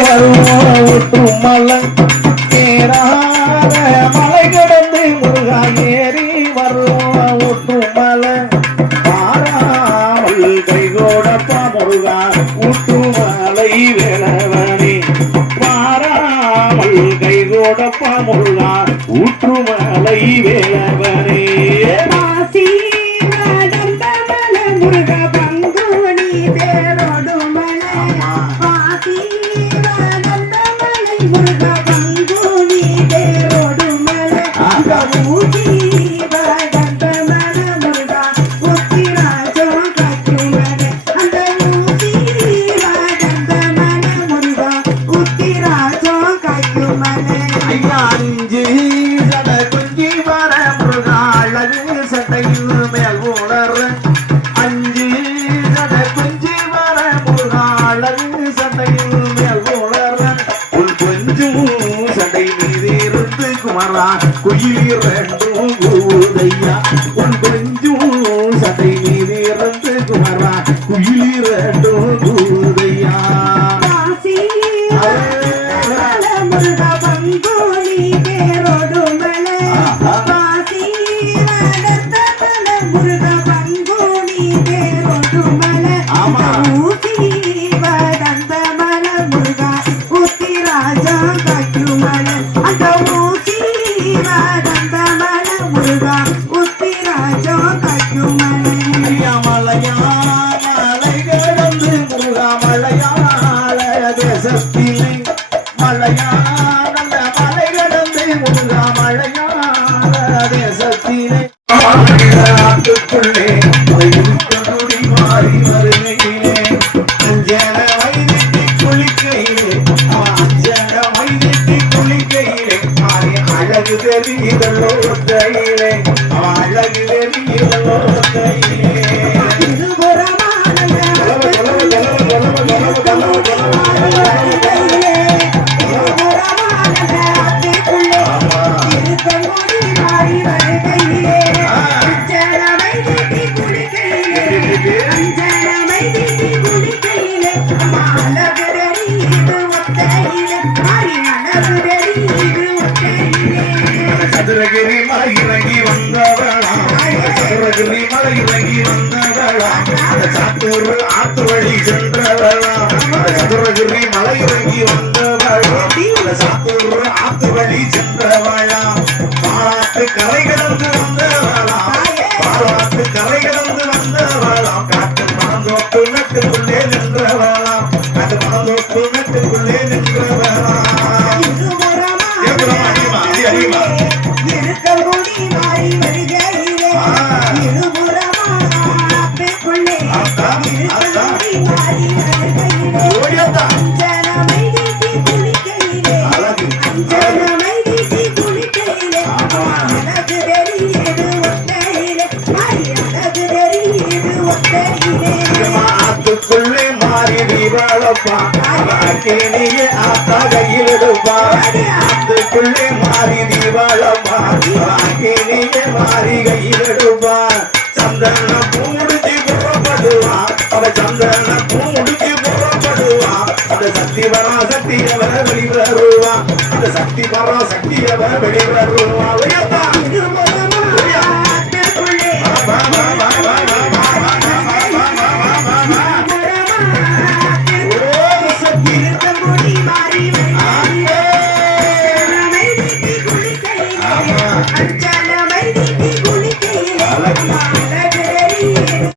வருவோம் ஊற்றும் மலை ஏறாத மலை கடந்து முருகா ஏறி வருவோம் ஊற்றும் மலை பாராமல் கைகோடப்பா முருகா ஊற்றும் மலை வேலவனே பாராமல் கைகோடப்பா முருகா ஊற்றும் மலை வேலவனே முருகா பங்குனி தேரோடு மலை பாசி முருகா பங்குனி தேரோடு மலை ஊசி வளர்ந்த மல முருகா உத்திராஜோ கட்டு மலை அந்த ஊசி வளர்ந்த மல முருகா உத்திராஜோ கட்டு மலை அஞ்சு சட குஞ்சி வர முருகா அழகு சட்டையில் மேல் உணர் அஞ்சு சட குஞ்சி வர முருகா அழகு சட்டையில் மேல் உணர் உன் கொஞ்சம் சடை மீது இருந்து குமரா குயில் ரெண்டும் கூதையா உன் கொஞ்சம் சடை மீது இருந்து குமரா குயில் ரெண்டும் கூதையா முருகா பங்குனி தேரோடு மலை பாசி வளர்ந்த மலை முருகா பங்குனி தேரோடு மலை ஊசி வளர்ந்த மலை முருகா உத்திராஜா கட்டு மலை அந்த ஊசி வளர்ந்த மலை முருகா உத்திராஜா கட்டு மலை மலையா மலை கடந்து முருகா மலையாள தேசத்திலே மலையா நல்ல மலை கடந்து முருகா மலையாள தேசத்திலே நாட்டுக்குள்ளே குடி மாறி வருகையிலே அஞ்சன வைத்திட்டு குளிக்கையிலே அஞ்சன வைத்திட்டு குளிக்கையிலே அழகு தெரியுதல்லோ கையிலே அழகு தெரியுதல்லோ கையிலே சதுரகிரி மலை இறங்கி வந்தவளா சதுரகிரி மலை இறங்கி வந்தவளா சாத்தூர் ஆத்து வழி சென்றவளா சதுரகிரி மலை இறங்கி வந்தவளா சாத்தூர் ஆத்து வழி சென்றவளா பாலாட்டு கரை கடந்து வந்தவளா பாலாட்டு கரை கடந்து வந்தவளா காட்டு மனந்தோட்டு நட்டுக்குள்ளே நின்றவளா காட்டு மனந்தோட்டு நட்டுக்குள்ளே நின்றவளா அறிவா இருக்கமுடி மாறி வருகையிலே இருபுறமா பெக்குள்ளே இருக்கமுடி மாறி வருகையிலே அஞ்சனமை தீட்டி குளிக்கையிலே அஞ்சனமை தீட்டி குளிக்கையிலே அழகு தெரியுது ஒத்தையிலே அழகு தெரியுது ஒத்தையிலே ஆத்துக்குள்ளே மாறி தீபாவளப்பா கேணியே ஆத்தா கையில் எடுப்பா ஆத்துக்குள்ளே மாறி தீபாவளப்பா கேணியே மாறி கையில் எடுப்பா சந்தன பூ முடிச்சு புறப்படுவா அவ சந்தன பூ முடிச்சு புறப்படுவா அந்த சக்தி வரா சக்தியவ வெளிவருவா அந்த சக்தி வரா சக்தியவ வெளிவருவா அஞ்சா